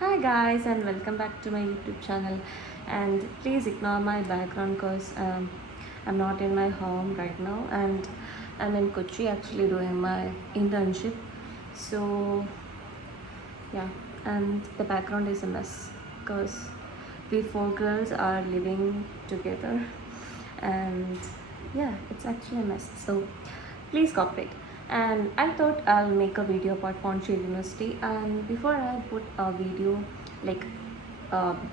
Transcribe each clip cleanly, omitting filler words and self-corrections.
Hi guys, and welcome back to my YouTube channel. And please ignore my background because I'm not in my home right now, and I'm in Kochi actually doing my internship. So yeah, and the background is a mess because we four girls are living together, and yeah, it's actually a mess. So please cooperate. And I thought I'll make a video about Pondicherry University, and before I put a video like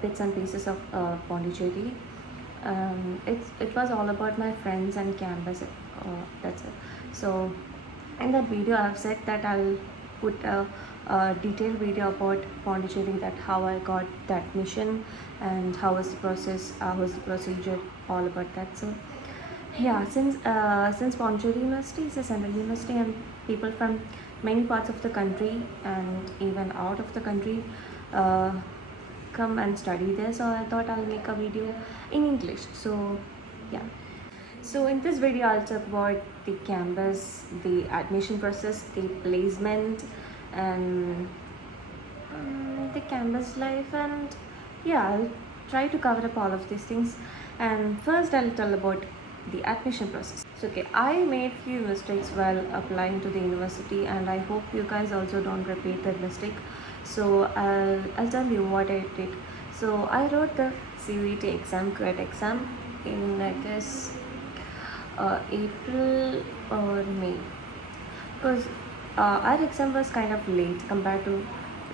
bits and pieces of Pondicherry, it was all about my friends and campus. That's it. So in that video I've said that I'll put a detailed video about Pondicherry, that how I got the admission and how was the process, how was the procedure, all about that. So yeah, since Pondicherry University is a central university and people from many parts of the country and even out of the country uh, come and study there, so I thought I'll make a video in English. So yeah, so in this video I'll talk about the campus, the admission process, the placement, and the campus life, and yeah, I'll try to cover up all of these things. And first I'll tell about the admission process. So okay, I made few mistakes while applying to the university, and I hope you guys also don't repeat that mistake. So I'll tell you what I did. So I wrote the CUET exam, Cuet exam, in I guess April or May, because our exam was kind of late compared to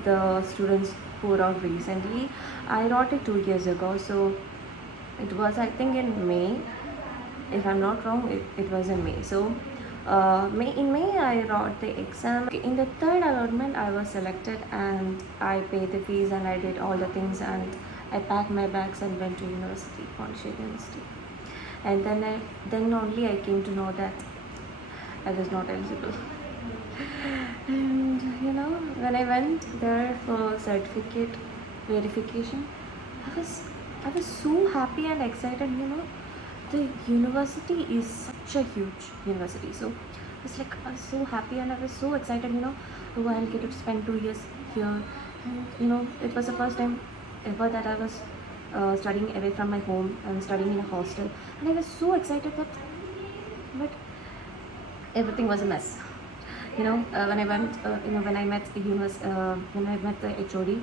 the students who were out recently. I wrote it 2 years ago, so it was I think in May. If I'm not wrong, it was in May. So in May I wrote the exam. In the third allotment I was selected, and I paid the fees and I did all the things, and I packed my bags and went to university, Pondicherry University. And then only I came to know that I was not eligible. And when I went there for certificate verification, I was I was so happy and excited. The university is such a huge university, so I was so happy and I was so excited. Oh, I'll get to spend 2 years here, and it was the first time ever that I was studying away from my home and studying in a hostel, and I was so excited but everything was a mess. When I went, when I met when I met the HOD,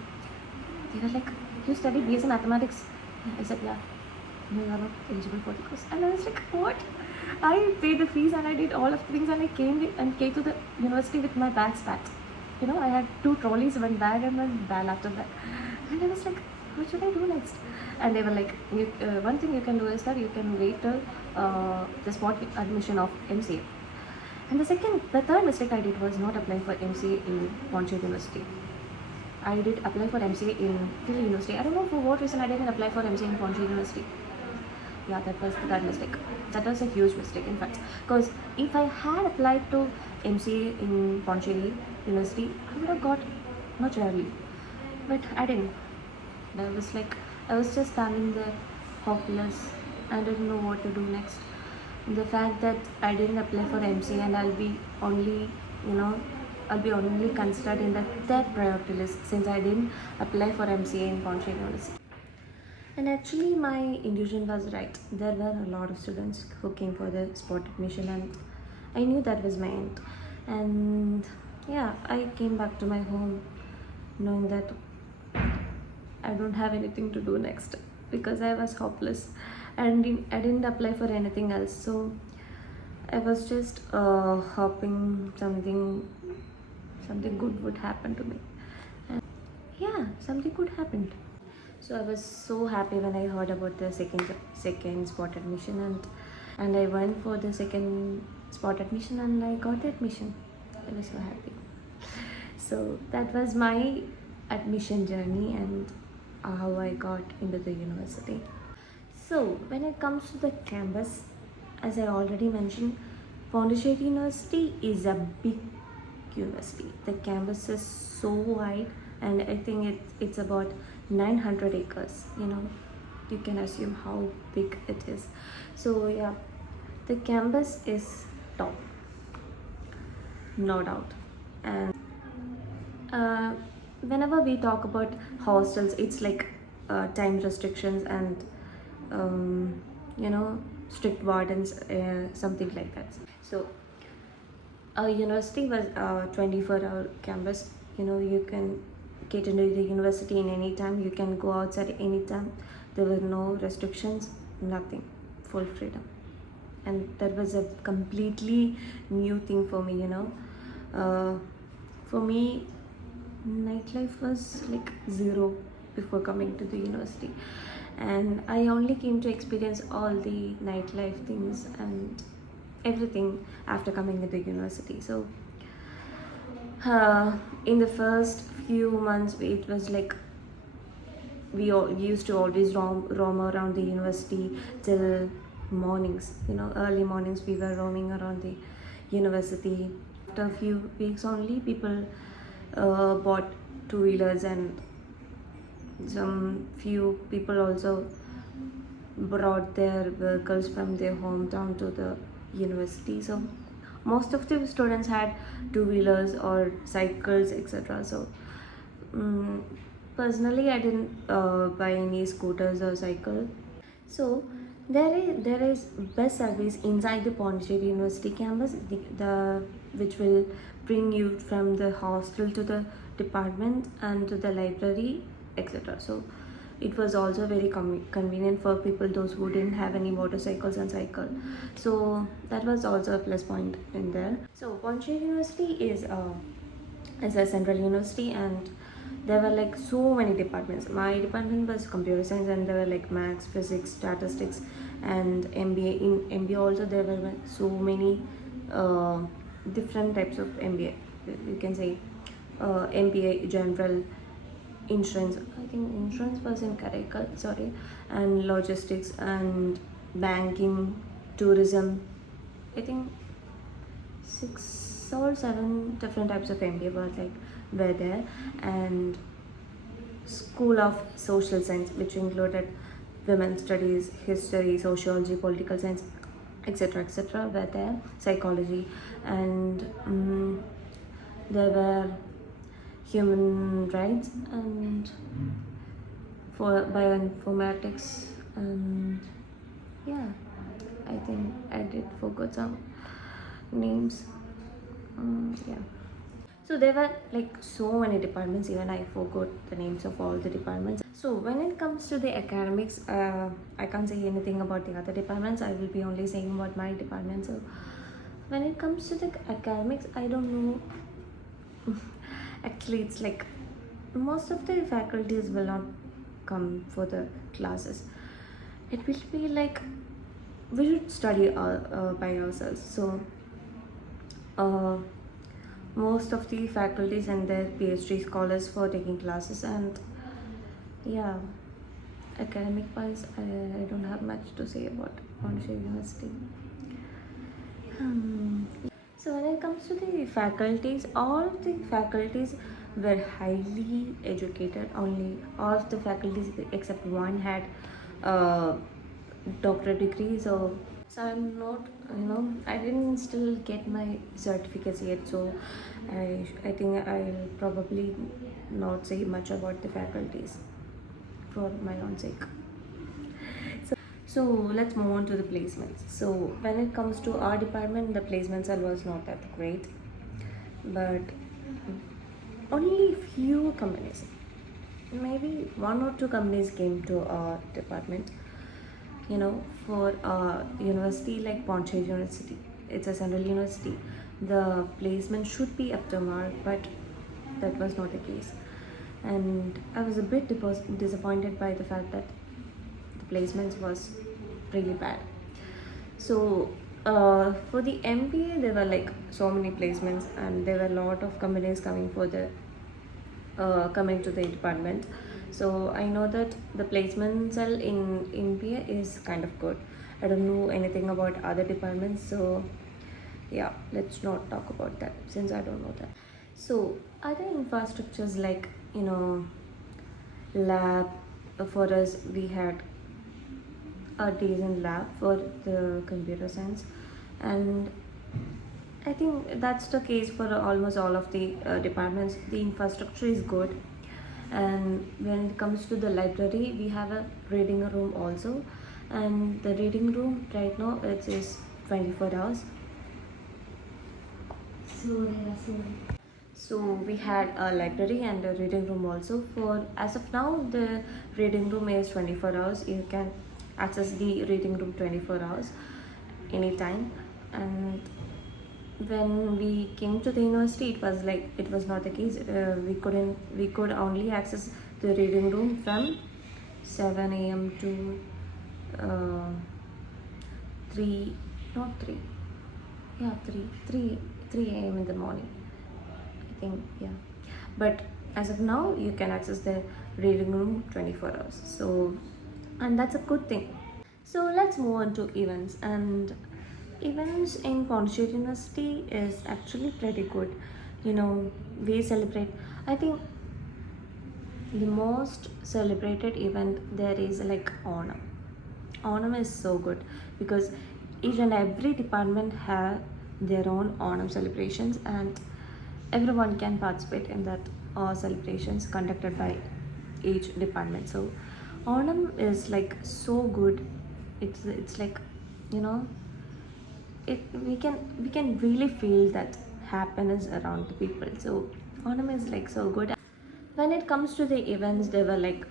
they were like, "You studied BSc Mathematics?" I said, "Yeah." "No, you are not eligible for the course." And I was like, "What?" I paid the fees and I did all of the things, and I came to the university with my bags packed. I had 2 trolleys, one bag and one bag after that, and I was like, "What should I do next?" And they were like, "One thing you can do is that you can wait till the spot admission of MCA." And the third mistake I did was not applying for MCA in Pondicherry University. I did apply for MCA in Delhi University. I don't know for what reason I didn't apply for MCA in Pondicherry University. Yeah, that was the third mistake. That was a huge mistake, in fact. Because if I had applied to MCA in Pondicherry University, I would have got much early. But I didn't. I was just standing there, hopeless. I didn't know what to do next. The fact that I didn't apply for MCA and I'll be only considered in the third priority list since I didn't apply for MCA in Pondicherry University. And actually, my intuition was right. There were a lot of students who came for the spot admission, and I knew that was my end. And yeah, I came back to my home knowing that I don't have anything to do next because I was hopeless and I didn't apply for anything else. So I was just hoping something good would happen to me. And yeah, something good happened. So I was so happy when I heard about the second spot admission, and I went for the second spot admission and I got the admission. I was so happy. So that was my admission journey and how I got into the university. So when it comes to the campus, as I already mentioned, Pondicherry University is a big university. The campus is so wide, and I think it's about 900 acres. You can assume how big it is. So yeah, the campus is top, no doubt. And whenever we talk about hostels, it's like time restrictions and um, you know, strict wardens, something like that. So our university was a 24-hour campus. You know, you can get into the university in any time, you can go outside anytime. There were no restrictions, nothing, full freedom. And that was a completely new thing for me, you know. uh, for me, nightlife was like zero before coming to the university, and I only came to experience all the nightlife things and everything after coming to the university. So in the first few months, it was like we used to always roam around the university till mornings. You know, early mornings we were roaming around the university. After a few weeks only, people bought two-wheelers, and some few people also brought their vehicles from their hometown to the university. So most of the students had two-wheelers or cycles, etc. So um, personally, I didn't buy any scooters or cycle. So there is bus service inside the Pondicherry University campus, the which will bring you from the hostel to the department and to the library, etc. So it was also very convenient for people those who didn't have any motorcycles and cycle. So that was also a plus point in there. So Pondicherry University is a central university, and there were like so many departments. My department was computer science, and there were like maths, physics, statistics, and MBA. In MBA also there were like so many uh, different types of MBA. You can say MBA general, insurance. I think insurance was in Caracal, sorry, and logistics and banking, tourism. I think 6 or 7 different types of MBA were there, and School of Social Science, which included women's studies, history, sociology, political science, etc., were there. Psychology, and there were human rights and for bioinformatics, and yeah, I think I did forget some names. Yeah. So there were like so many departments, even I forgot the names of all the departments. So when it comes to the academics, I can't say anything about the other departments. I will be only saying about my department. So when it comes to the academics, I don't know. Actually, it's like most of the faculties will not come for the classes. It will be like we should study by ourselves. So uh, most of the faculties and their PhD scholars for taking classes, and yeah, academic wise, I don't have much to say about Pondicherry University. So when it comes to the faculties, all of the faculties were highly educated. Only all of the faculties except one had uh, doctorate degree. So I'm not, I didn't still get my certificates yet. So I think I'll probably not say much about the faculties for my own sake. So let's move on to the placements. So when it comes to our department, the placements was not that great, but only few companies, maybe 1 or 2 companies came to our department. For a university like Pondicherry University, it's a central university, the placement should be up to mark, but that was not the case. And I was a bit disappointed by the fact that the placements was really bad. So for the MBA, there were like so many placements, and there were a lot of companies coming to the department. So I know that the placement cell in MBA is kind of good. I don't know anything about other departments, so yeah, let's not talk about that since I don't know that. So other infrastructures like lab, for us we had a decent lab for the computer science, and I think that's the case for almost all of the departments. The infrastructure is good, And when it comes to the library, we have a reading room also, and the reading room right now it is 24 hours. So we had a library and a reading room also. For as of now, the reading room is 24 hours. You can access the reading room 24 hours anytime. And when we came to the university, it was not the case. We could only access the reading room from 7 a.m. to uh, 3, not 3, yeah, 3 a.m. in the morning, I think, yeah. But as of now, you can access the reading room 24 hours. So, and that's a good thing. So let's move on to events. And events in Pondicherry University is actually pretty good. We celebrate. I think the most celebrated event there is like Onam. Onam is so good because each and every department have their own Onam celebrations, and everyone can participate in that celebrations conducted by each department. So Onam is like so good. It's like, you know we can really feel that happiness around the people. So Onam is like so good. When it comes to the events, there were like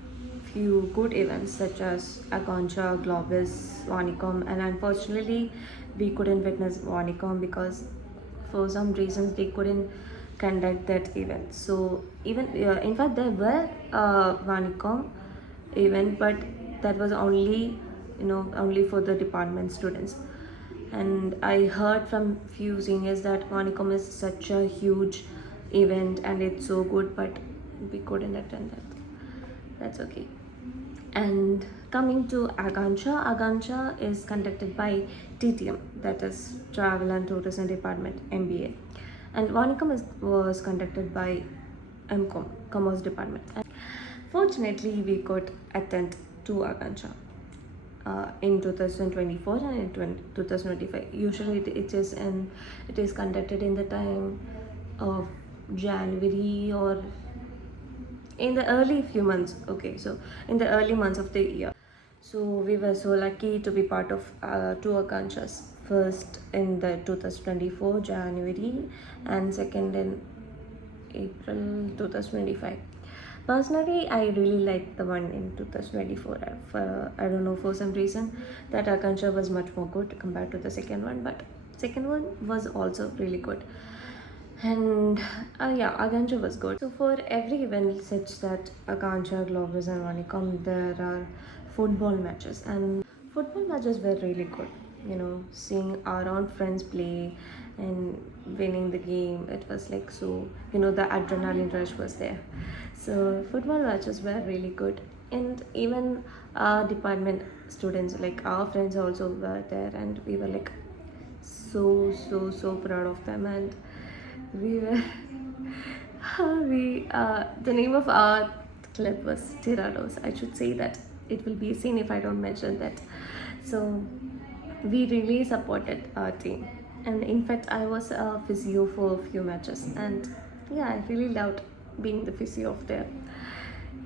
few good events such as Agoncha, Globus, Vanicom, and unfortunately we couldn't witness Vanicom because for some reasons they couldn't conduct that event. So even in fact there were Vanicom event, but that was only for the department students. And I heard from few seniors that Vanicom is such a huge event and it's so good, but we couldn't attend that. That's okay. And coming to Agancha is conducted by TTM, that is Travel and Tourism Department, MBA. And Vanicom was conducted by MCOM, Commerce Department. And fortunately, we could attend to Agancha in 2024 and in 2025. Usually, it is conducted in the time of January or in the early few months. Okay, so in the early months of the year. So we were so lucky to be part of two Akanshas. First in the 2024 January and second in April 2025. Personally, I really liked the one in 2024. I don't know, for some reason that Akansha was much more good compared to the second one, but second one was also really good. And yeah, Agancha was good. So for every event such that Agancha, Globus and Vanicom, there are football matches, and football matches were really good. Seeing our own friends play and winning the game, it was like so, the adrenaline rush was there. So football matches were really good. And even our department students, like our friends also were there, and we were like so proud of them. And we were we the name of our club was Tirados. I should say that it will be seen if I don't mention that. So we really supported our team, and in fact I was a physio for a few matches, and yeah, I really loved being the physio of there.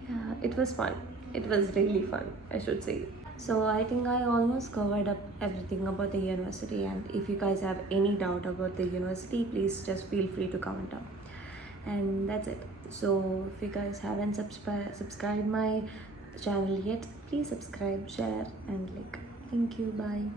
Yeah, it was fun. It was really fun, I should say. So I think I almost covered up everything about the university, and if you guys have any doubt about the university, please just feel free to comment down. And that's it. So if you guys haven't subscribed my channel yet, please subscribe, share and like. Thank you. Bye.